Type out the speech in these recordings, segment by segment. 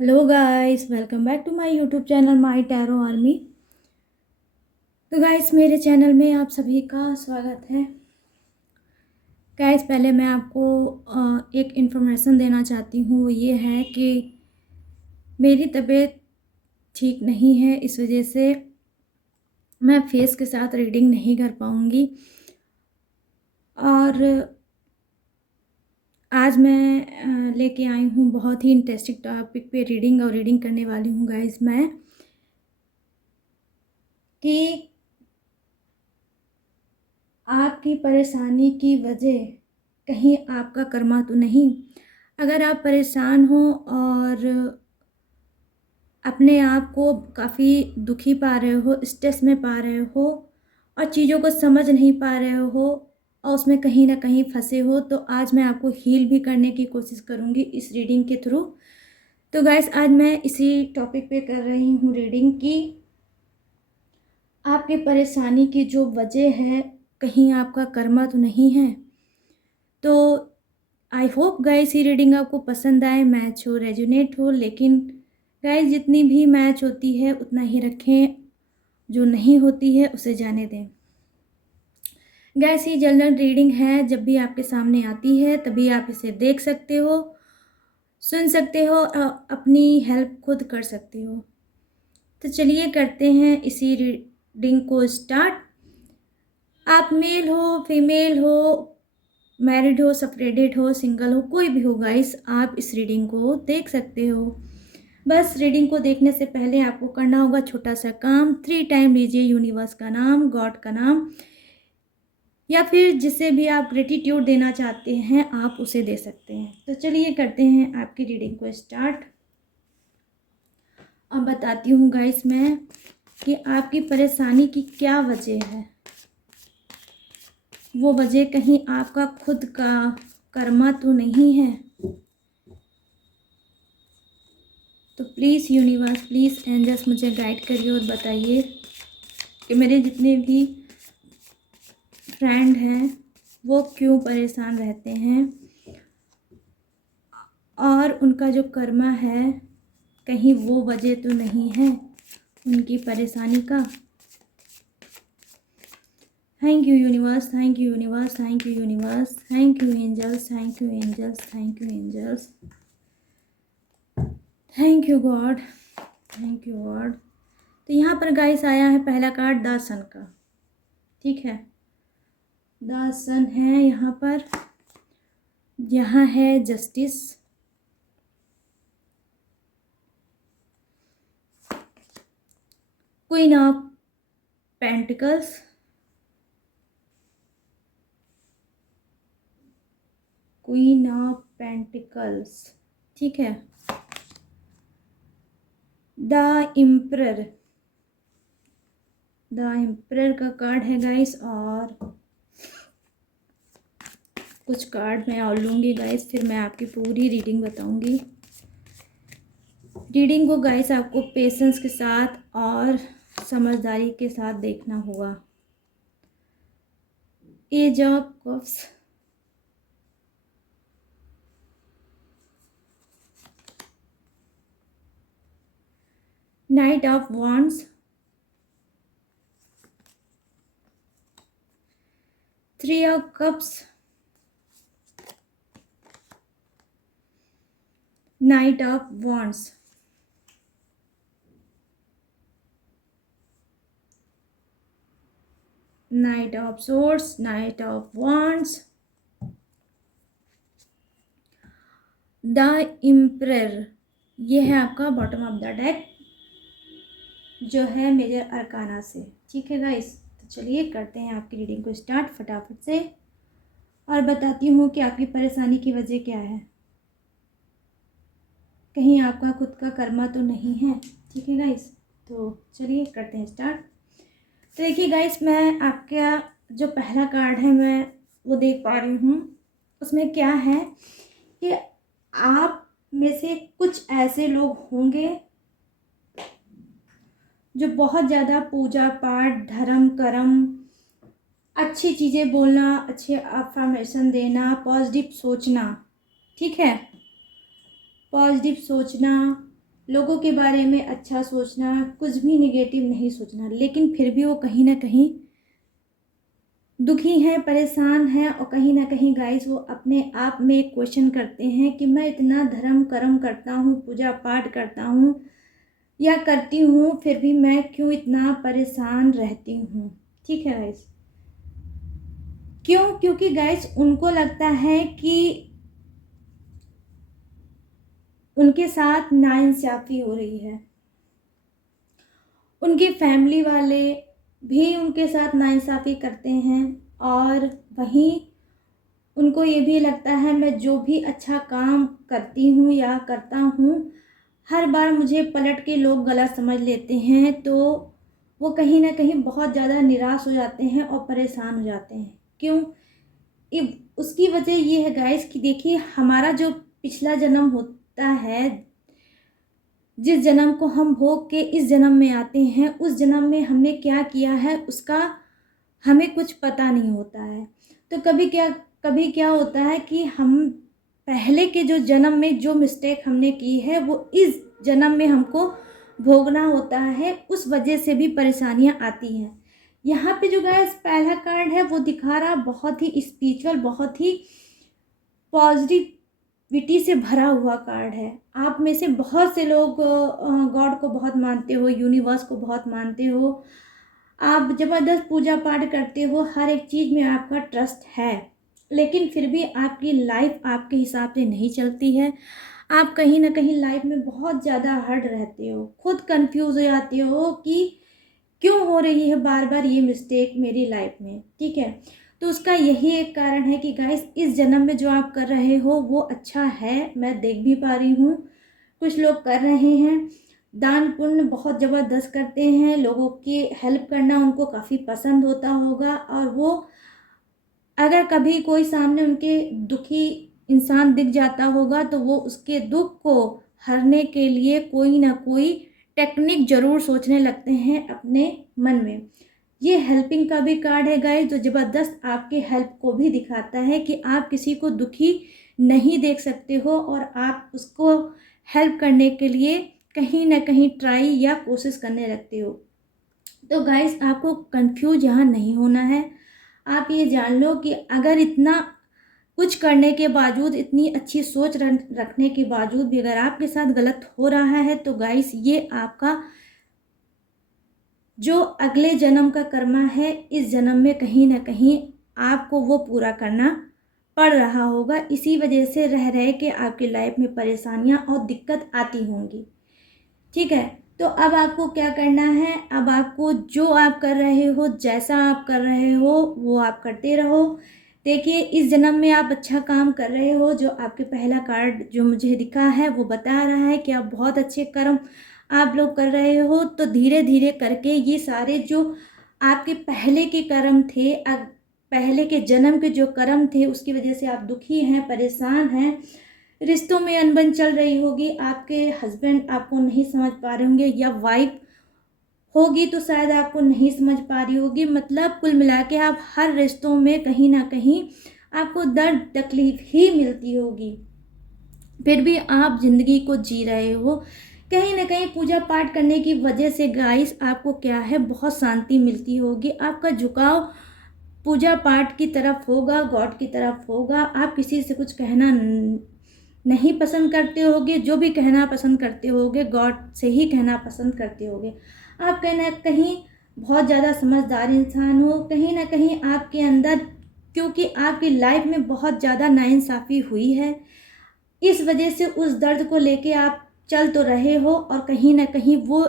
Hello guys, welcome back to my YouTube channel my tarot army. तो guys, मेरे चैनल में आप सभी का स्वागत है। गाइस, पहले मैं आपको एक इन्फॉर्मेशन देना चाहती हूँ। वो ये है कि मेरी तबीयत ठीक नहीं है, इस वजह से मैं फेस के साथ रीडिंग नहीं कर पाऊँगी। और आज मैं लेके आई हूँ बहुत ही इंटरेस्टिंग टॉपिक पे रीडिंग करने वाली हूँ गाइस मैं, कि आपकी परेशानी की वजह कहीं आपका कर्मा तो नहीं। अगर आप परेशान हो और अपने आप को काफ़ी दुखी पा रहे हो, स्ट्रेस में पा रहे हो और चीज़ों को समझ नहीं पा रहे हो और उसमें कहीं ना कहीं फंसे हो, तो आज मैं आपको हील भी करने की कोशिश करूँगी इस रीडिंग के थ्रू। तो गाइस, आज मैं इसी टॉपिक पे कर रही हूँ रीडिंग की आपकी परेशानी की जो वजह है, कहीं आपका कर्मा तो नहीं है। तो आई होप गाइस ये रीडिंग आपको पसंद आए, मैच हो, रेजोनेट हो। लेकिन गाइस, जितनी भी मैच होती है उतना ही रखें, जो नहीं होती है उसे जाने दें। गाइस, ये जनरल रीडिंग है, जब भी आपके सामने आती है तभी आप इसे देख सकते हो, सुन सकते हो और अपनी हेल्प खुद कर सकते हो। तो चलिए करते हैं इसी रीडिंग को स्टार्ट। आप मेल हो, फीमेल हो, मैरिड हो, सेपरेटेड हो, सिंगल हो, कोई भी हो गाइस, आप इस रीडिंग को देख सकते हो। बस रीडिंग को देखने से पहले आपको करना होगा छोटा सा काम। 3 टाइम लीजिए यूनिवर्स का नाम, गॉड का नाम, या फिर जिसे भी आप ग्रेटिट्यूड देना चाहते हैं आप उसे दे सकते हैं। तो चलिए करते हैं आपकी रीडिंग को स्टार्ट। अब बताती हूँ गाइस मैं कि आपकी परेशानी की क्या वजह है। वो वजह कहीं आपका खुद का कर्मा तो नहीं है। तो प्लीज़ यूनिवर्स, प्लीज़ एंजल्स मुझे गाइड करिए और बताइए कि मेरे जितने भी फ्रेंड हैं वो क्यों परेशान रहते हैं और उनका जो कर्मा है कहीं वो वजह तो नहीं है उनकी परेशानी का। Thank you universe, thank you universe, thank you universe, thank you angels, thank you angels, thank you angels, thank you God, thank you God. तो यहाँ पर गाइस आया है पहला कार्ड द सन का। ठीक है, द सन है यहाँ पर। यहाँ है justice, queen of pentacles, queen of pentacles. ठीक है, द एम्परर, द एम्परर का कार्ड है गाइस। और कुछ कार्ड मैं और लूँगी गाइस, फिर मैं आपकी पूरी रीडिंग बताऊंगी। रीडिंग को गाइस आपको पेशेंस के साथ और समझदारी के साथ देखना होगा। Ace of cups, knight of wands, 3 of cups, knight of wands, knight of swords, knight of wands, the emperor. ये है आपका बॉटम ऑफ द डेक जो है मेजर अरकाना से। ठीक है गाइस, तो चलिए करते हैं आपकी रीडिंग को स्टार्ट फटाफट से और बताती हूँ कि आपकी परेशानी की वजह क्या है। कहीं आपका खुद का कर्मा तो नहीं है। ठीक है गाइस, तो चलिए करते हैं स्टार्ट। तो देखिए गाइस, मैं आपका जो पहला कार्ड है मैं वो देख पा रही हूँ। उसमें क्या है कि आप में से कुछ ऐसे लोग होंगे जो बहुत ज़्यादा पूजा पाठ, धर्म कर्म, अच्छी चीज़ें बोलना, अच्छे अफर्मेशन देना, पॉजिटिव सोचना, ठीक है, पॉजिटिव सोचना, लोगों के बारे में अच्छा सोचना, कुछ भी नेगेटिव नहीं सोचना, लेकिन फिर भी वो कहीं ना कहीं दुखी हैं, परेशान हैं, और कहीं ना कहीं गाइस वो अपने आप में एक क्वेश्चन करते हैं कि मैं इतना धर्म कर्म करता हूँ, पूजा पाठ करता हूँ या करती हूँ, फिर भी मैं क्यों इतना परेशान रहती हूँ। ठीक है गाइस, क्यों? क्योंकि गाइस उनको लगता है कि उनके साथ नाइंसाफ़ी हो रही है, उनके फैमिली वाले भी उनके साथ नाइंसाफ़ी करते हैं, और वहीं उनको ये भी लगता है मैं जो भी अच्छा काम करती हूँ या करता हूँ, हर बार मुझे पलट के लोग गलत समझ लेते हैं, तो वो कहीं ना कहीं बहुत ज़्यादा निराश हो जाते हैं और परेशान हो जाते हैं। क्यों? उसकी वजह ये है गाइस कि देखिए, हमारा जो पिछला जन्म होता है, जिस जन्म को हम भोग के इस जन्म में आते हैं, उस जन्म में हमने क्या किया है उसका हमें कुछ पता नहीं होता है। तो कभी क्या होता है कि हम पहले के जो जन्म में जो मिस्टेक हमने की है वो इस जन्म में हमको भोगना होता है, उस वजह से भी परेशानियां आती हैं। यहाँ पे जो गाइस पहला कार्ड है वो दिखा रहा बहुत ही स्पिरिचुअल, बहुत ही पॉजिटिविटी से भरा हुआ कार्ड है। आप में से बहुत से लोग गॉड को बहुत मानते हो, यूनिवर्स को बहुत मानते हो, आप ज़बरदस्त पूजा पाठ करते हो, हर एक चीज़ में आपका ट्रस्ट है, लेकिन फिर भी आपकी लाइफ आपके हिसाब से नहीं चलती है। आप कहीं ना कहीं लाइफ में बहुत ज़्यादा हर्ट रहते हो, खुद कंफ्यूज हो जाते हो कि क्यों हो रही है बार बार ये मिस्टेक मेरी लाइफ में। ठीक है, तो उसका यही एक कारण है कि गाइस इस जन्म में जो आप कर रहे हो वो अच्छा है, मैं देख भी पा रही हूँ। कुछ लोग कर रहे हैं, दान पुण्य बहुत ज़बरदस्त करते हैं, लोगों की हेल्प करना उनको काफ़ी पसंद होता होगा, और वो अगर कभी कोई सामने उनके दुखी इंसान दिख जाता होगा तो वो उसके दुख को हरने के लिए कोई ना कोई टेक्निक ज़रूर सोचने लगते हैं अपने मन में। ये हेल्पिंग का भी कार्ड है गाइस, जो ज़बरदस्त आपके हेल्प को भी दिखाता है कि आप किसी को दुखी नहीं देख सकते हो और आप उसको हेल्प करने के लिए कहीं ना कहीं ट्राई या कोशिश करने लगते हो। तो गाइस आपको कंफ्यूज यहाँ नहीं होना है। आप ये जान लो कि अगर इतना कुछ करने के बावजूद, इतनी अच्छी सोच रखने के बावजूद भी अगर आपके साथ गलत हो रहा है, तो गाइस ये आपका जो अगले जन्म का कर्मा है, इस जन्म में कहीं ना कहीं आपको वो पूरा करना पड़ रहा होगा। इसी वजह से रह रहे के आपकी लाइफ में परेशानियां और दिक्कत आती होंगी। ठीक है, तो अब आपको क्या करना है? अब आपको जो आप कर रहे हो, जैसा आप कर रहे हो वो आप करते रहो। देखिए, इस जन्म में आप अच्छा काम कर रहे हो, जो आपके पहला कार्ड जो मुझे दिखा है वो बता रहा है कि आप बहुत अच्छे कर्म आप लोग कर रहे हो। तो धीरे धीरे करके ये सारे जो आपके पहले के कर्म थे, पहले के जन्म के जो कर्म थे, उसकी वजह से आप दुखी हैं, परेशान हैं, रिश्तों में अनबन चल रही होगी, आपके हस्बैंड आपको नहीं समझ पा रहे होंगे, या वाइफ होगी तो शायद आपको नहीं समझ पा रही होगी। मतलब कुल मिला के आप हर रिश्तों में कहीं ना कहीं आपको दर्द तकलीफ ही मिलती होगी, फिर भी आप जिंदगी को जी रहे हो। कहीं ना कहीं पूजा पाठ करने की वजह से गाइस आपको क्या है, बहुत शांति मिलती होगी, आपका झुकाव पूजा पाठ की तरफ होगा, गॉड की तरफ होगा। आप किसी से कुछ कहना नहीं पसंद करते होगे, जो भी कहना पसंद करते होगे गॉड से ही कहना पसंद करते होगे। आप कहीं ना कहीं बहुत ज़्यादा समझदार इंसान हो, कहीं ना कहीं आपके अंदर, क्योंकि आपकी लाइफ में बहुत ज़्यादा नाइंसाफ़ी हुई है, इस वजह से उस दर्द को लेके आप चल तो रहे हो, और कहीं ना कहीं वो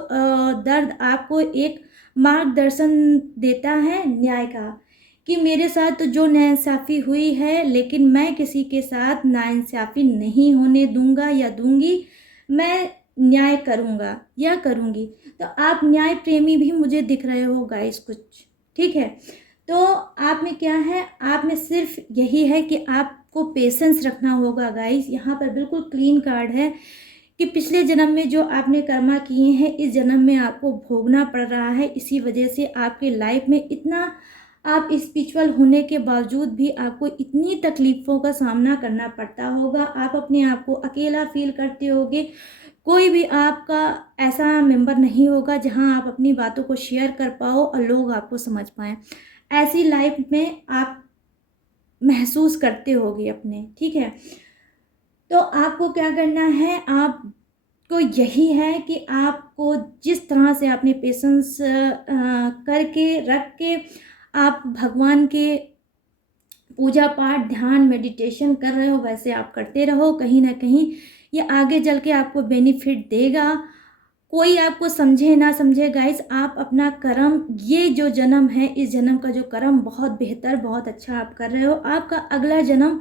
दर्द आपको एक मार्गदर्शन देता है न्याय का, कि मेरे साथ तो जो नाइंसाफ़ी हुई है, लेकिन मैं किसी के साथ नाइंसाफ़ी नहीं होने दूंगा या दूंगी, मैं न्याय करूंगा या करूंगी। तो आप न्याय प्रेमी भी मुझे दिख रहे हो गाइस कुछ। ठीक है, तो आप में क्या है, आप में सिर्फ यही है कि आपको पेशेंस रखना होगा गाइस। यहाँ पर बिल्कुल क्लीन कार्ड है कि पिछले जन्म में जो आपने कर्मा किए हैं, इस जन्म में आपको भोगना पड़ रहा है। इसी वजह से आपके लाइफ में इतना, आप स्पिरिचुअल होने के बावजूद भी आपको इतनी तकलीफ़ों का सामना करना पड़ता होगा। आप अपने आप को अकेला फील करते होगे, कोई भी आपका ऐसा मेंबर नहीं होगा जहां आप अपनी बातों को शेयर कर पाओ और लोग आपको समझ पाएँ। ऐसी लाइफ में आप महसूस करते होगे अपने, ठीक है? तो आपको क्या करना है, आपको यही है कि आपको जिस तरह से आपने पेशेंस करके रख के आप भगवान के पूजा पाठ, ध्यान, मेडिटेशन कर रहे हो, वैसे आप करते रहो। कहीं न कहीं ये आगे चल के आपको बेनिफिट देगा। कोई आपको समझे ना समझे गाइस, आप अपना कर्म, ये जो जन्म है, इस जन्म का जो कर्म बहुत बेहतर, बहुत अच्छा आप कर रहे हो। आपका अगला जन्म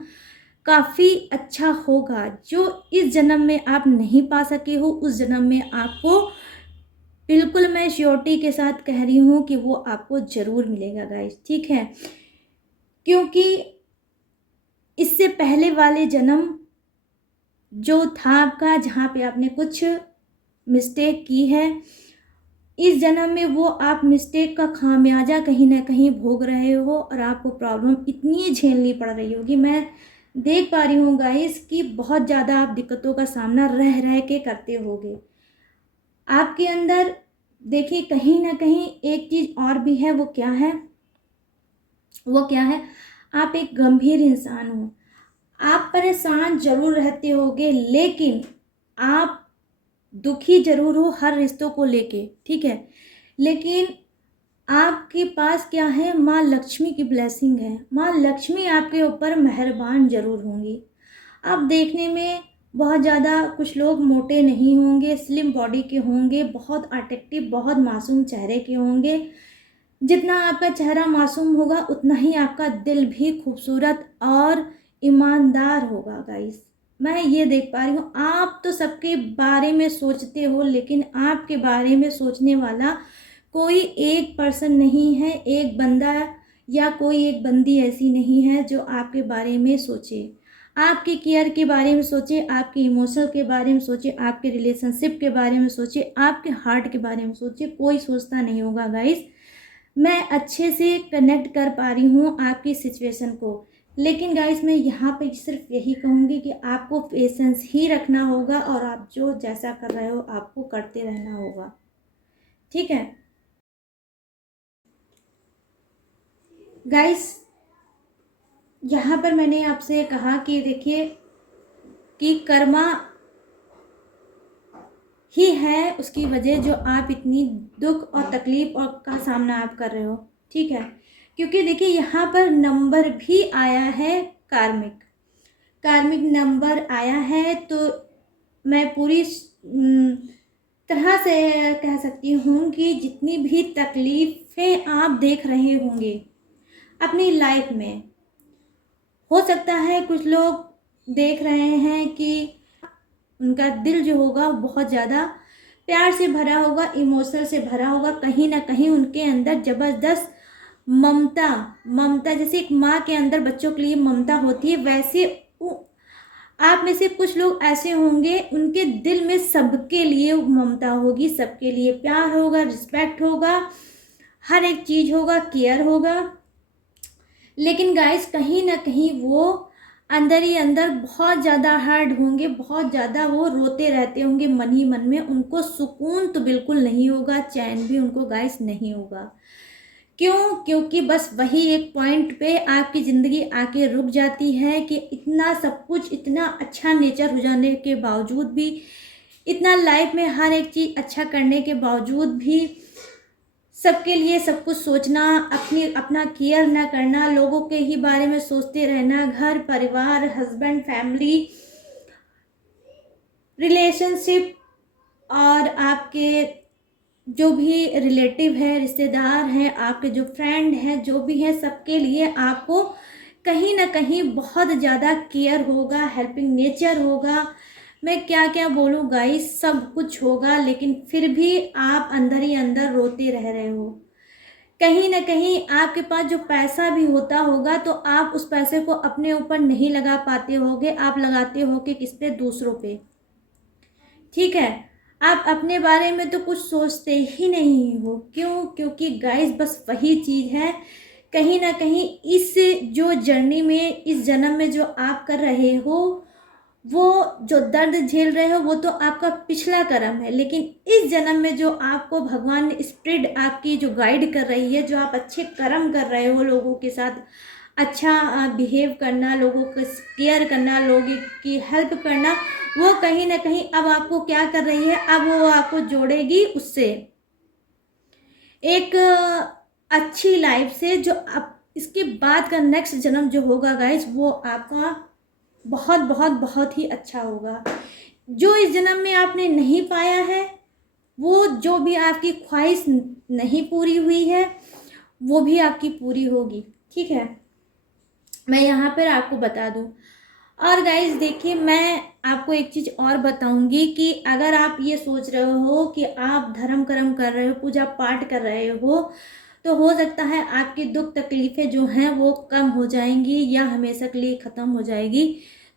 काफ़ी अच्छा होगा। जो इस जन्म में आप नहीं पा सके हो, उस जन्म में आपको बिल्कुल मैं श्योरिटी के साथ कह रही हूँ कि वो आपको ज़रूर मिलेगा गाइस, ठीक है? क्योंकि इससे पहले वाले जन्म जो था आपका, जहाँ पे आपने कुछ मिस्टेक की है, इस जन्म में वो आप मिस्टेक का खामियाजा कहीं न कहीं भोग रहे हो और आपको प्रॉब्लम इतनी झेलनी पड़ रही होगी। मैं देख पा रही हूँ गाइस कि बहुत ज़्यादा आप दिक्कतों का सामना रह के करते होगे। आपके अंदर देखिए कहीं न कहीं एक चीज़ और भी है, वो क्या है? वो क्या है? आप एक गंभीर इंसान हो। आप परेशान ज़रूर रहते होगे, लेकिन आप दुखी ज़रूर हो हर रिश्तों को लेके, ठीक है? लेकिन आपके पास क्या है, माँ लक्ष्मी की ब्लेसिंग है। माँ लक्ष्मी आपके ऊपर मेहरबान ज़रूर होंगी। आप देखने में बहुत ज़्यादा, कुछ लोग मोटे नहीं होंगे, स्लिम बॉडी के होंगे, बहुत अट्रैक्टिव, बहुत मासूम चेहरे के होंगे। जितना आपका चेहरा मासूम होगा, उतना ही आपका दिल भी खूबसूरत और ईमानदार होगा गाइस। मैं ये देख पा रही हूँ, आप तो सबके बारे में सोचते हो, लेकिन आपके बारे में सोचने वाला कोई एक पर्सन नहीं है, एक बंदा या कोई एक बंदी ऐसी नहीं है जो आपके बारे में सोचे। आपकी केयर के बारे में सोचे, आपके इमोशनल के बारे में सोचे, आपके रिलेशनशिप के बारे में सोचे, आपके हार्ट के बारे में सोचे। कोई सोचता नहीं होगा गाइस। मैं अच्छे से कनेक्ट कर पा रही हूँ आपकी सिचुएशन को, लेकिन गाइस मैं यहाँ पे सिर्फ यही कहूँगी कि आपको पेशेंस ही रखना होगा और आप जो जैसा कर रहे हो आपको करते रहना होगा, ठीक है गाइस? यहाँ पर मैंने आपसे कहा कि देखिए कि कर्मा ही है उसकी वजह जो आप इतनी दुख और तकलीफ और का सामना आप कर रहे हो, ठीक है? क्योंकि देखिए यहाँ पर नंबर भी आया है, कार्मिक कार्मिक नंबर आया है। तो मैं पूरी तरह से कह सकती हूँ कि जितनी भी तकलीफ़ें आप देख रहे होंगे अपनी लाइफ में, हो सकता है कुछ लोग देख रहे हैं कि उनका दिल जो होगा बहुत ज़्यादा प्यार से भरा होगा, इमोशन से भरा होगा। कहीं ना कहीं उनके अंदर ज़बरदस्त ममता ममता जैसे एक माँ के अंदर बच्चों के लिए ममता होती है, वैसे आप में से कुछ लोग ऐसे होंगे, उनके दिल में सबके लिए ममता होगी, सबके लिए प्यार होगा, रिस्पेक्ट होगा, हर एक चीज़ होगा, केयर होगा। लेकिन गाइस कहीं ना कहीं वो अंदर ही अंदर बहुत ज़्यादा हर्ट होंगे, बहुत ज़्यादा वो रोते रहते होंगे मन ही मन में। उनको सुकून तो बिल्कुल नहीं होगा, चैन भी उनको गाइस नहीं होगा। क्यों? क्योंकि बस वही एक पॉइंट पे आपकी ज़िंदगी आके रुक जाती है कि इतना सब कुछ, इतना अच्छा नेचर हो जाने के बावजूद भी, इतना लाइफ में हर एक चीज़ अच्छा करने के बावजूद भी, सबके लिए सब कुछ सोचना, अपना केयर ना करना, लोगों के ही बारे में सोचते रहना, घर परिवार, हस्बैंड, फैमिली, रिलेशनशिप और आपके जो भी रिलेटिव है, रिश्तेदार हैं, आपके जो फ्रेंड हैं, जो भी हैं, सबके लिए आपको कहीं ना कहीं बहुत ज़्यादा केयर होगा, हेल्पिंग नेचर होगा। मैं क्या क्या बोलूँ गाइस, सब कुछ होगा, लेकिन फिर भी आप अंदर ही अंदर रोते रह रहे हो। कहीं ना कहीं आपके पास जो पैसा भी होता होगा तो आप उस पैसे को अपने ऊपर नहीं लगा पाते होगे, आप लगाते होगे किस पे? दूसरों पे, ठीक है? आप अपने बारे में तो कुछ सोचते ही नहीं हो। क्यों? क्योंकि गाइस बस वही चीज़ है, कहीं ना कहीं इस जो जर्नी में, इस जन्म में जो आप कर रहे हो, वो जो दर्द झेल रहे हो वो तो आपका पिछला कर्म है, लेकिन इस जन्म में जो आपको भगवान ने स्पिरिट आपकी जो गाइड कर रही है, जो आप अच्छे कर्म कर रहे हो, लोगों के साथ अच्छा बिहेव करना, लोगों को केयर करना, लोगों की हेल्प करना, वो कहीं ना कहीं अब आपको क्या कर रही है, अब वो आपको जोड़ेगी उससे, एक अच्छी लाइफ से, जो अब इसके बाद का नेक्स्ट जन्म जो होगा गाइस, वो आपका बहुत बहुत बहुत ही अच्छा होगा। जो इस जन्म में आपने नहीं पाया है, वो जो भी आपकी ख्वाहिश नहीं पूरी हुई है, वो भी आपकी पूरी होगी। ठीक है, मैं यहाँ पर आपको बता दूँ। और गाइज देखिए, मैं आपको एक चीज़ और बताऊंगी कि अगर आप ये सोच रहे हो कि आप धर्म कर्म कर रहे हो, पूजा पाठ कर रहे हो, तो हो सकता है आपकी दुख तकलीफ़ें जो हैं वो कम हो जाएंगी या हमेशा के लिए ख़त्म हो जाएगी।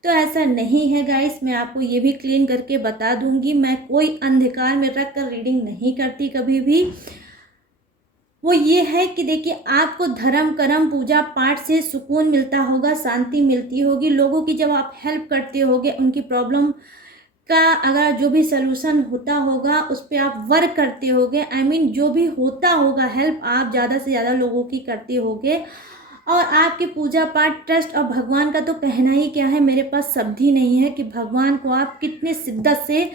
तो ऐसा नहीं है गाइस, मैं आपको ये भी क्लीन करके बता दूंगी, मैं कोई अंधकार में रख कर रीडिंग नहीं करती कभी भी। वो ये है कि देखिए, आपको धर्म कर्म पूजा पाठ से सुकून मिलता होगा, शांति मिलती होगी, लोगों की जब आप हेल्प करते होगे, उनकी प्रॉब्लम का अगर जो भी सलूशन होता होगा उस पर आप वर्क करते होगे, आई मीन जो भी होता होगा हेल्प आप ज़्यादा से ज़्यादा लोगों की करते होगे, और आपके पूजा पाठ ट्रस्ट और भगवान का तो कहना ही क्या है, मेरे पास शब्द ही नहीं है कि भगवान को आप कितने शिद्दत से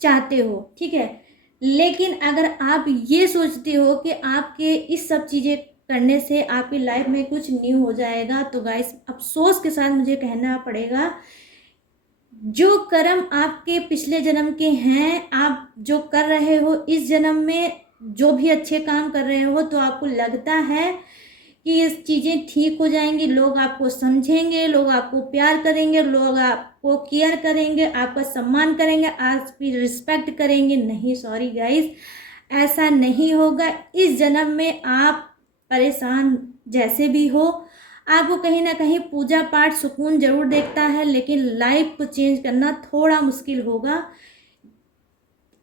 चाहते हो। ठीक है, लेकिन अगर आप ये सोचते हो कि आपके इस सब चीज़ें करने से आपकी लाइफ में कुछ न्यू हो जाएगा, तो गाइस अफसोस के साथ मुझे कहना पड़ेगा, जो कर्म आपके पिछले जन्म के हैं, आप जो कर रहे हो इस जन्म में, जो भी अच्छे काम कर रहे हो, तो आपको लगता है कि ये चीज़ें ठीक हो जाएंगी, लोग आपको समझेंगे, लोग आपको प्यार करेंगे, लोग आपको केयर करेंगे, आपका सम्मान करेंगे, आपकी रिस्पेक्ट करेंगे। नहीं, सॉरी गाइस, ऐसा नहीं होगा। इस जन्म में आप परेशान जैसे भी हो, आपको कहीं ना कहीं पूजा पाठ सुकून जरूर देखता है, लेकिन लाइफ को चेंज करना थोड़ा मुश्किल होगा।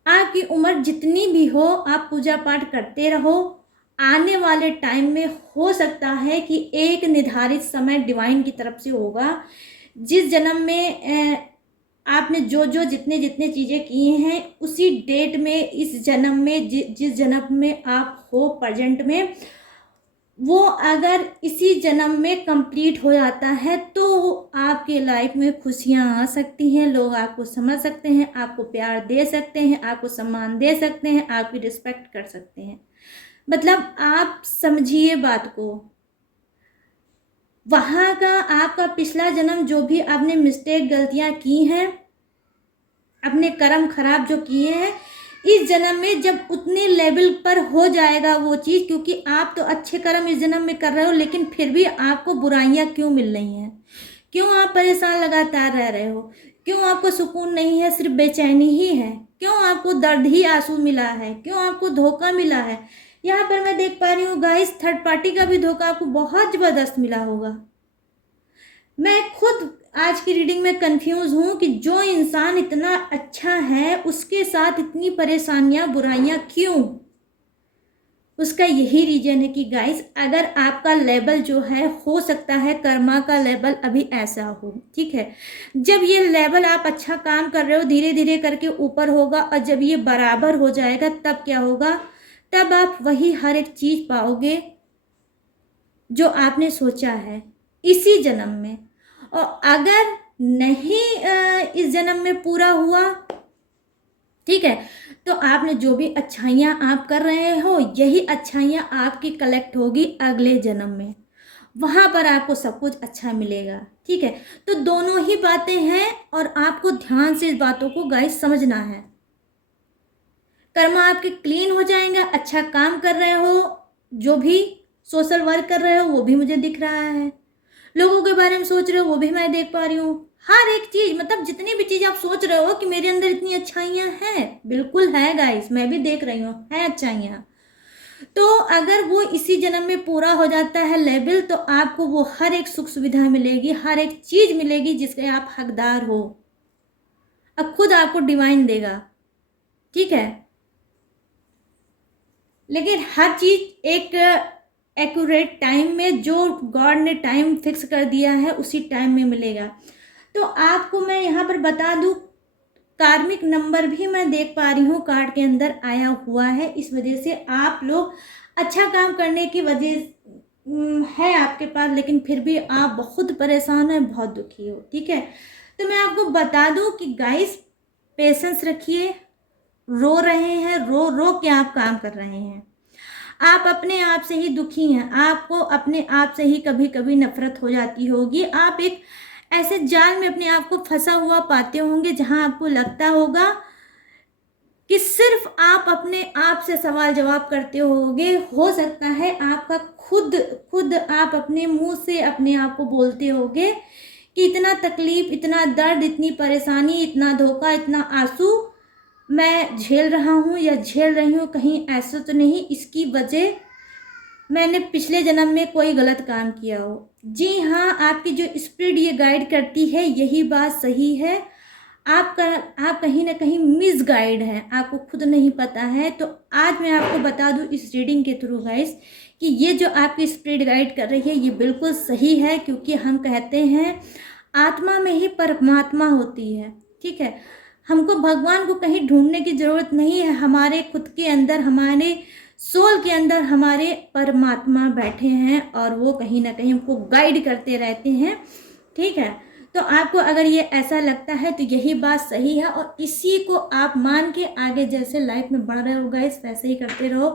आपकी उम्र जितनी भी हो, आप पूजा पाठ करते रहो, आने वाले टाइम में हो सकता है कि एक निर्धारित समय डिवाइन की तरफ से होगा, जिस जन्म में आपने जो जो जितने जितने चीज़ें की हैं, उसी डेट में इस जन्म में जिस जन्म में आप हो प्रेजेंट में, वो अगर इसी जन्म में कंप्लीट हो जाता है, तो आपके लाइफ में खुशियाँ आ सकती हैं, लोग आपको समझ सकते हैं, आपको प्यार दे सकते हैं, आपको सम्मान दे सकते हैं, आपकी रिस्पेक्ट कर सकते हैं। मतलब आप समझिए बात को, वहाँ का आपका पिछला जन्म जो भी आपने मिस्टेक गलतियाँ की हैं, अपने कर्म खराब जो किए हैं, इस जन्म में जब उतने लेवल पर हो जाएगा वो चीज़, क्योंकि आप तो अच्छे कर्म इस जन्म में कर रहे हो, लेकिन फिर भी आपको बुराइयां क्यों मिल रही हैं, क्यों आप परेशान लगातार रह रहे हो, क्यों आपको सुकून नहीं है, सिर्फ बेचैनी ही है, क्यों आपको दर्द ही आंसू मिला है, क्यों आपको धोखा मिला है। यहाँ पर मैं देख पा रही हूँ गाइस, थर्ड पार्टी का भी धोखा आपको बहुत ज़बरदस्त मिला होगा। मैं खुद आज की रीडिंग में कंफ्यूज हूँ कि जो इंसान इतना अच्छा है, उसके साथ इतनी परेशानियां बुराइयां क्यों। उसका यही रीजन है कि गाइस, अगर आपका लेवल जो है, हो सकता है कर्मा का लेवल अभी ऐसा हो, ठीक है, जब ये लेवल आप अच्छा काम कर रहे हो, धीरे धीरे करके ऊपर होगा, और जब ये बराबर हो जाएगा तब क्या होगा, तब आप वही हर एक चीज पाओगे जो आपने सोचा है इसी जन्म में। और अगर नहीं इस जन्म में पूरा हुआ, ठीक है, तो आपने जो भी अच्छाइयाँ आप कर रहे हो, यही अच्छाइयाँ आपकी कलेक्ट होगी अगले जन्म में, वहाँ पर आपको सब कुछ अच्छा मिलेगा। ठीक है, तो दोनों ही बातें हैं, और आपको ध्यान से इस बातों को गाइस समझना है। कर्म आपके क्लीन हो जाएंगे, अच्छा काम कर रहे हो, जो भी सोशल वर्क कर रहे हो वो भी मुझे दिख रहा है, लोगों के बारे में सोच रहे हो वो भी मैं देख पा रही हूँ, हर एक चीज, मतलब जितनी भी चीज आप सोच रहे हो कि मेरे अंदर इतनी अच्छाइयाँ हैं, बिल्कुल है गाइस, मैं भी देख रही हूँ, है अच्छाइयाँ। तो अगर वो इसी जन्म में पूरा हो जाता है लेवल, तो आपको वो हर एक सुख सुविधा मिलेगी, हर एक चीज मिलेगी जिसके आप हकदार हो, अब खुद आपको डिवाइन देगा। ठीक है, लेकिन हर चीज एक एक्यूरेट टाइम में, जो गॉड ने टाइम फिक्स कर दिया है उसी टाइम में मिलेगा। तो आपको मैं यहाँ पर बता दूँ, कार्मिक नंबर भी मैं देख पा रही हूँ कार्ड के अंदर आया हुआ है। इस वजह से आप लोग अच्छा काम करने की वजह है आपके पास, लेकिन फिर भी आप बहुत परेशान हैं, बहुत दुखी हो। ठीक है, तो मैं आपको बता दूं कि गाइस, पेशेंस रखिए। रो रहे हैं, रो रो के आप काम कर रहे हैं। आप अपने आप से ही दुखी हैं, आपको अपने आप से ही कभी कभी नफरत हो जाती होगी। आप एक ऐसे जाल में अपने आप को फंसा हुआ पाते होंगे जहां आपको लगता होगा कि सिर्फ आप अपने आप से सवाल जवाब करते होगे। हो सकता है आपका खुद खुद आप अपने मुंह से अपने आप को बोलते होगे कि इतना तकलीफ, इतना दर्द, इतनी परेशानी, इतना धोखा, इतना आंसू मैं झेल रहा हूँ या झेल रही हूँ, कहीं ऐसा तो नहीं इसकी वजह मैंने पिछले जन्म में कोई गलत काम किया हो। जी हाँ, आपकी जो स्पिरिट ये गाइड करती है यही बात सही है। आप कहीं ना कहीं मिस गाइड हैं, आपको खुद नहीं पता है। तो आज मैं आपको बता दूं इस रीडिंग के थ्रू गाइस कि ये जो आपकी स्पिरिट गाइड कर रही है ये बिल्कुल सही है, क्योंकि हम कहते हैं आत्मा में ही परमात्मा होती है। ठीक है, हमको भगवान को कहीं ढूंढने की ज़रूरत नहीं है। हमारे खुद के अंदर, हमारे सोल के अंदर हमारे परमात्मा बैठे हैं और वो कहीं ना कहीं हमको गाइड करते रहते हैं। ठीक है, तो आपको अगर ये ऐसा लगता है तो यही बात सही है और इसी को आप मान के आगे जैसे लाइफ में बढ़ रहे हो गाइस वैसे ही करते रहो।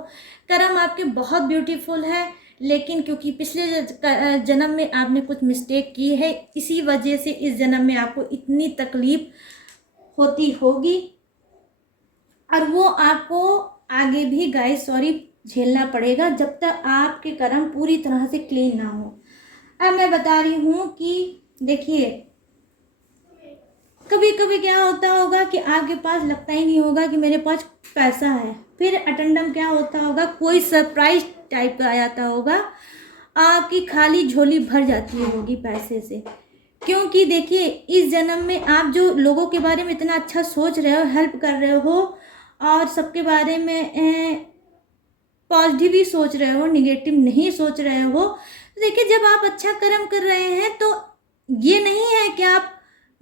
कर्म आपके बहुत ब्यूटीफुल है, लेकिन क्योंकि पिछले जन्म में आपने कुछ मिस्टेक की है, इसी वजह से इस जन्म में आपको इतनी तकलीफ होती होगी और वो आपको आगे भी गाइस सॉरी झेलना पड़ेगा जब तक आपके कर्म पूरी तरह से क्लीन ना हो। अब मैं बता रही हूँ कि देखिए, कभी कभी क्या होता होगा कि आपके पास लगता ही नहीं होगा कि मेरे पास पैसा है, फिर अटेंडम क्या होता होगा, कोई सरप्राइज टाइप का आ जाता होगा, आपकी खाली झोली भर जाती होगी पैसे से। क्योंकि देखिए, इस जन्म में आप जो लोगों के बारे में इतना अच्छा सोच रहे हो, हेल्प कर रहे हो और सबके बारे में पॉजिटिव ही सोच रहे हो, निगेटिव नहीं सोच रहे हो, तो देखिए जब आप अच्छा कर्म कर रहे हैं तो ये नहीं है कि आप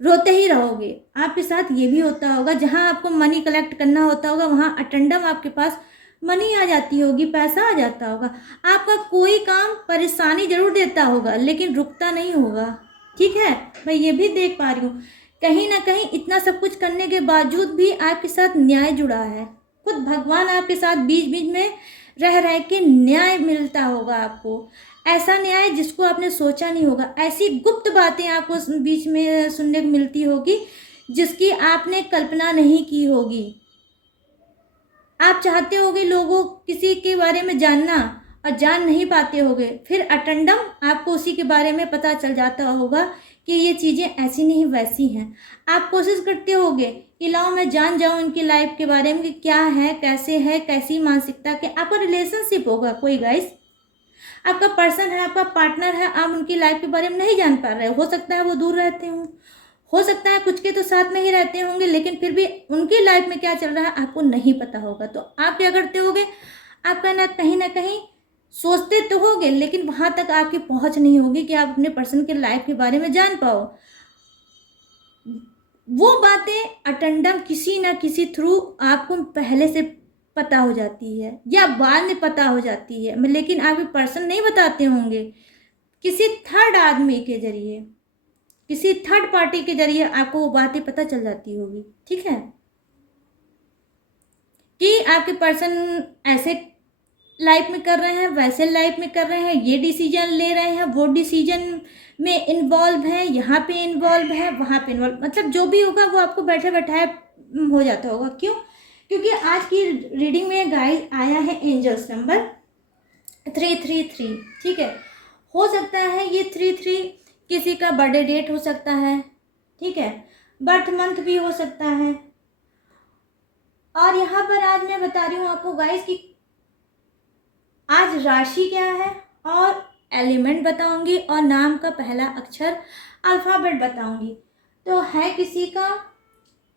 रोते ही रहोगे। आपके साथ ये भी होता होगा, जहां आपको मनी कलेक्ट करना होता होगा वहां अटेंडम आपके पास मनी आ जाती होगी, पैसा आ जाता होगा। आपका कोई काम परेशानी जरूर देता होगा लेकिन रुकता नहीं होगा। ठीक है, मैं ये भी देख पा रही हूँ कहीं ना कहीं इतना सब कुछ करने के बावजूद भी आपके साथ न्याय जुड़ा है। खुद भगवान आपके साथ बीच बीच में रह रह के न्याय मिलता होगा आपको, ऐसा न्याय जिसको आपने सोचा नहीं होगा। ऐसी गुप्त बातें आपको बीच में सुनने को मिलती होगी जिसकी आपने कल्पना नहीं की होगी। आप चाहते होगे लोगों किसी के बारे में जानना और जान नहीं पाते होगे, फिर अटेंडम आपको उसी के बारे में पता चल जाता होगा कि ये चीज़ें ऐसी नहीं वैसी हैं। आप कोशिश करते होगे कि लाओ मैं जान जाऊं इनकी लाइफ के बारे में कि क्या है, कैसे है, कैसी मानसिकता के। आपका रिलेशनशिप होगा कोई गाइस, आपका पर्सन है, आपका पार्टनर है, आप उनकी लाइफ के बारे में नहीं जान पा रहे हो सकता है वो दूर रहते हो सकता है कुछ के तो साथ में ही रहते होंगे, लेकिन फिर भी उनकी लाइफ में क्या चल रहा है आपको नहीं पता होगा। तो आप क्या करते होगे, आपका ना कहीं सोचते तो होगे लेकिन वहां तक आपकी पहुंच नहीं होगी कि आप अपने पर्सन के लाइफ के बारे में जान पाओ। वो बातें अटेंडम किसी ना किसी थ्रू आपको पहले से पता हो जाती है या बाद में पता हो जाती है, लेकिन आपके पर्सन नहीं बताते होंगे। किसी थर्ड आदमी के जरिए, किसी थर्ड पार्टी के जरिए आपको वो बातें पता चल जाती होगी। ठीक है, कि आपके पर्सन ऐसे लाइफ में कर रहे हैं, वैसे लाइफ में कर रहे हैं, ये डिसीजन ले रहे हैं, वो डिसीजन में इन्वॉल्व है, यहाँ पे इन्वॉल्व है, वहाँ पे इन्वॉल्व, मतलब जो भी होगा वो आपको बैठे बैठाए हो जाता होगा। क्यों? क्योंकि आज की रीडिंग में गाइस आया है एंजल्स नंबर 333। ठीक है, हो सकता है ये 33 किसी का बर्थडे डेट हो सकता है। ठीक है, बर्थ मंथ भी हो सकता है। और यहाँ पर आज मैं बता रही हूँ आपको गाइस कि आज राशि क्या है और एलिमेंट बताऊंगी और नाम का पहला अक्षर अल्फ़ाबेट बताऊंगी। तो है किसी का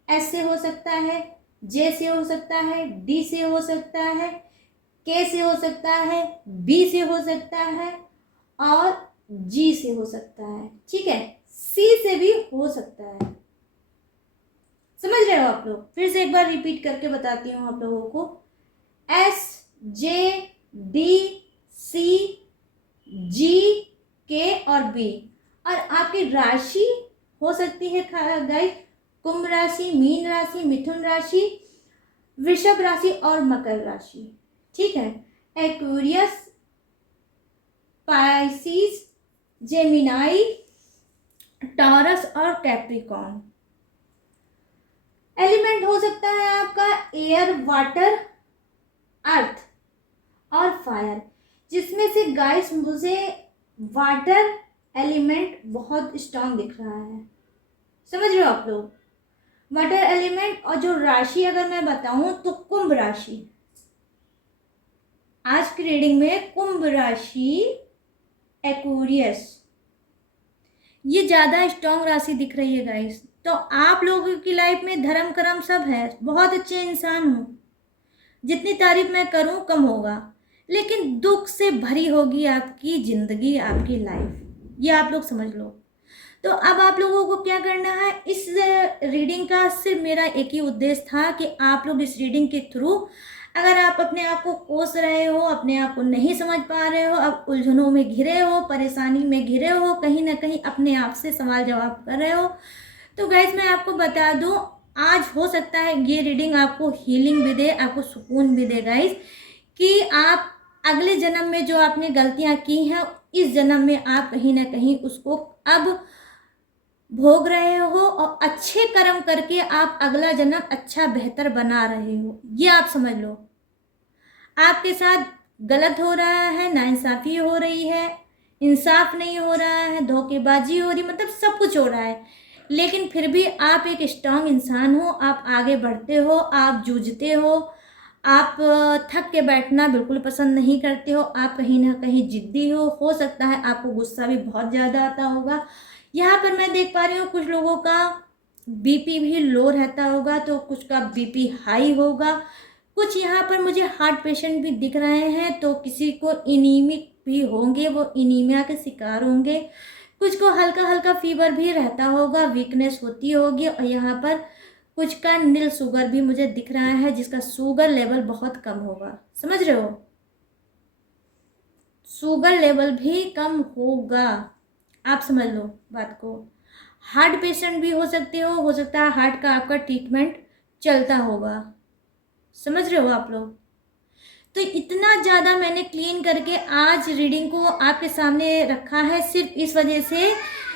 एस से हो सकता है, जे से हो सकता है, डी से हो सकता है, के से हो सकता है, बी से हो सकता है और जी से हो सकता है। ठीक है, सी से भी हो सकता है। समझ रहे हो आप लोग? फिर से एक बार रिपीट करके बताती हूँ आप लोगों को। एस, जे, डी, सी, जी, के और बी। और आपकी राशि हो सकती है गाइस कुंभ राशि, मीन राशि, मिथुन राशि, वृषभ राशि और मकर राशि। ठीक है। एक्वेरियस, पाइसिस, जेमिनाई, टॉरस और कैप्रिकॉर्न। एलिमेंट हो सकता है आपका एयर, वाटर, अर्थ और फायर, जिसमें से गाइस मुझे वाटर एलिमेंट बहुत स्ट्रांग दिख रहा है। समझ रहे हो आप लोग? Water element. और जो राशि अगर मैं बताऊं तो कुंभ राशि, आज की रीडिंग में कुंभ राशि, एक्वेरियस, ये ज्यादा स्ट्रांग राशि दिख रही है गाइस। तो आप लोगों की लाइफ में धर्म कर्म सब है, बहुत अच्छे इंसान हो, जितनी तारीफ मैं करूं कम होगा, लेकिन दुख से भरी होगी आपकी जिंदगी, आपकी लाइफ, ये आप लोग समझ लो। तो अब आप लोगों को क्या करना है, इस रीडिंग का सिर्फ मेरा एक ही उद्देश्य था कि आप लोग इस रीडिंग के थ्रू, अगर आप अपने आप को कोस रहे हो, अपने आप को नहीं समझ पा रहे हो, अब उलझनों में घिरे हो, परेशानी में घिरे हो, कहीं ना कहीं अपने आप से सवाल जवाब कर रहे हो, तो गाइज मैं आपको बता दूं, आज हो सकता है ये रीडिंग आपको हीलिंग भी दे, आपको सुकून भी दे गाइज, कि आप अगले जन्म में जो आपने गलतियां की हैं, इस जन्म में आप कहीं ना कहीं उसको अब भोग रहे हो और अच्छे कर्म करके आप अगला जन्म अच्छा बेहतर बना रहे हो, ये आप समझ लो। आपके साथ गलत हो रहा है, नाइंसाफी हो रही है, इंसाफ नहीं हो रहा है, धोखेबाजी हो रही, मतलब सब कुछ हो रहा है, लेकिन फिर भी आप एक स्ट्रांग इंसान हो, आप आगे बढ़ते हो, आप जूझते हो, आप थक के बैठना बिल्कुल पसंद नहीं करते हो, आप कहीं ना कहीं जिद्दी हो सकता है आपको गुस्सा भी बहुत ज़्यादा आता होगा। यहाँ पर मैं देख पा रही हूँ कुछ लोगों का बीपी भी लो रहता होगा, तो कुछ का बीपी हाई होगा, कुछ यहाँ पर मुझे हार्ट पेशेंट भी दिख रहे हैं, तो किसी को इनीमिक भी होंगे, वो इनीमिया के शिकार होंगे, कुछ को हल्का हल्का फीवर भी रहता होगा, वीकनेस होती होगी, और यहाँ पर कुछ का नील शुगर भी मुझे दिख रहा है, जिसका शुगर लेवल बहुत कम होगा। समझ रहे हो? शुगर लेवल भी कम होगा, आप समझ लो बात को। हार्ट पेशेंट भी हो सकते हो सकता है हार्ट का आपका ट्रीटमेंट चलता होगा। समझ रहे हो आप लोग? तो इतना ज़्यादा मैंने क्लीन करके आज रीडिंग को आपके सामने रखा है, सिर्फ इस वजह से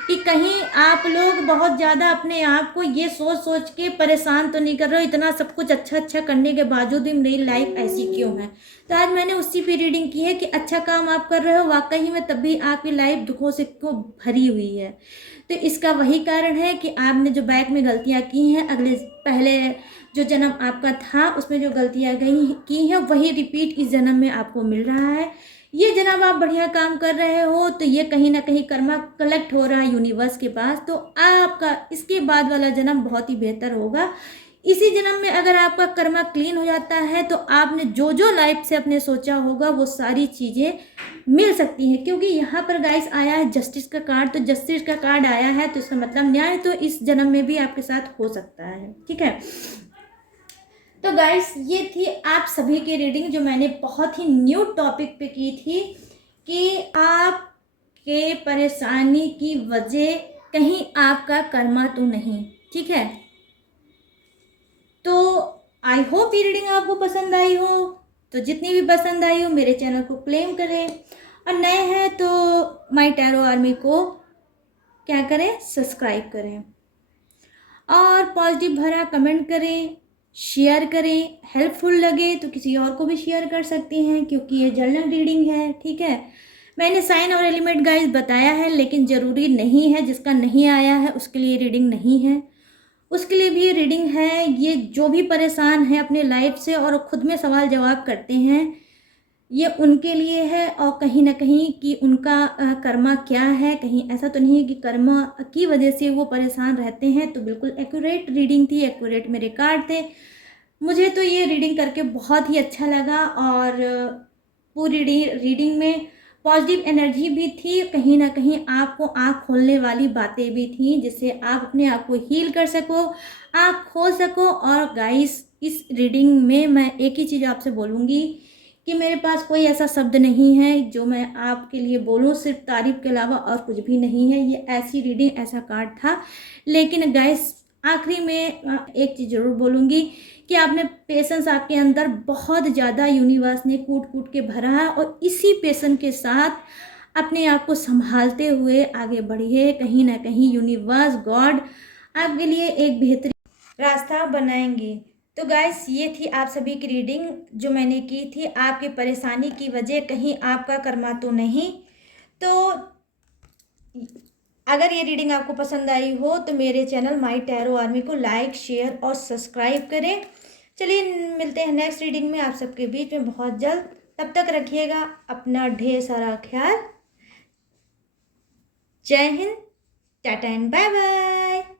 कि कहीं आप लोग बहुत ज़्यादा अपने आप को ये सोच सोच के परेशान तो नहीं कर रहे हो, इतना सब कुछ अच्छा अच्छा करने के बावजूद भी मेरी लाइफ ऐसी क्यों है। तो आज मैंने उसी पे रीडिंग की है कि अच्छा काम आप कर रहे हो वाकई में, तब भी आपकी लाइफ दुखों से क्यों भरी हुई है। तो इसका वही कारण है कि आपने जो बैक में गलतियाँ की हैं, पहले जो जन्म आपका था उसमें जो गलतियाँ की हैं, वही रिपीट इस जन्म में आपको मिल रहा है। ये जनाब आप बढ़िया काम कर रहे हो, तो ये कहीं ना कहीं कर्मा कलेक्ट हो रहा है यूनिवर्स के पास, तो आपका इसके बाद वाला जन्म बहुत ही बेहतर होगा। इसी जन्म में अगर आपका कर्मा क्लीन हो जाता है, तो आपने जो जो लाइफ से अपने सोचा होगा वो सारी चीज़ें मिल सकती हैं, क्योंकि यहाँ पर गाइस आया है जस्टिस का कार्ड, तो जस्टिस का कार्ड आया है तो इसका मतलब न्याय तो इस जन्म में भी आपके साथ हो सकता है। ठीक है, तो गाइस ये थी आप सभी की रीडिंग, जो मैंने बहुत ही न्यू टॉपिक पे की थी कि आपके परेशानी की वजह कहीं आपका कर्मा तो नहीं। ठीक है, तो आई होप ये रीडिंग आपको पसंद आई हो, तो जितनी भी पसंद आई हो मेरे चैनल को क्लेम करें, और नए हैं तो माय टैरो आर्मी को क्या करें, सब्सक्राइब करें, और पॉजिटिव भरा कमेंट करें, शेयर करें, हेल्पफुल लगे तो किसी और को भी शेयर कर सकते हैं, क्योंकि ये जर्नल रीडिंग है। ठीक है, मैंने साइन और एलिमेंट गाइस बताया है, लेकिन ज़रूरी नहीं है जिसका नहीं आया है उसके लिए रीडिंग नहीं है, उसके लिए भी रीडिंग है। ये जो भी परेशान है अपने लाइफ से और खुद में सवाल जवाब करते हैं, ये उनके लिए है, और कहीं ना कहीं कि उनका कर्मा क्या है, कहीं ऐसा तो नहीं है कि कर्मा की वजह से वो परेशान रहते हैं। तो बिल्कुल एक्यूरेट रीडिंग थी, एक्यूरेट मेरे कार्ड थे, मुझे तो ये रीडिंग करके बहुत ही अच्छा लगा। और पूरी रीडिंग में पॉजिटिव एनर्जी भी थी, कहीं ना कहीं आपको आँख खोलने वाली बातें भी थी, जिससे आप अपने आप को हील कर सको, आँख खोल सको। और गाइस, इस रीडिंग में मैं एक ही चीज़ आपसे बोलूँगी कि मेरे पास कोई ऐसा शब्द नहीं है जो मैं आपके लिए बोलूँ, सिर्फ तारीफ के अलावा और कुछ भी नहीं है। ये ऐसी रीडिंग, ऐसा कार्ड था। लेकिन गाइस, आखिरी में एक चीज़ ज़रूर बोलूँगी कि आपने पेशेंस, आपके अंदर बहुत ज़्यादा यूनिवर्स ने कूट कूट के भरा है, और इसी पेशेंस के साथ अपने आप को संभालते हुए आगे बढ़िए। कहीं ना कहीं यूनिवर्स, गॉड आपके लिए एक बेहतरीन रास्ता बनाएंगे। तो गाइस, ये थी आप सभी की रीडिंग जो मैंने की थी। आपकी परेशानी की वजह कहीं आपका कर्मा तो नहीं। तो अगर ये रीडिंग आपको पसंद आई हो तो मेरे चैनल माई टैरो आर्मी को लाइक, शेयर और सब्सक्राइब करें। चलिए मिलते हैं नेक्स्ट रीडिंग में आप सबके बीच में बहुत जल्द। तब तक रखिएगा अपना ढेर सारा ख्याल। जय हिंद, टाटा एंड बाय बाय।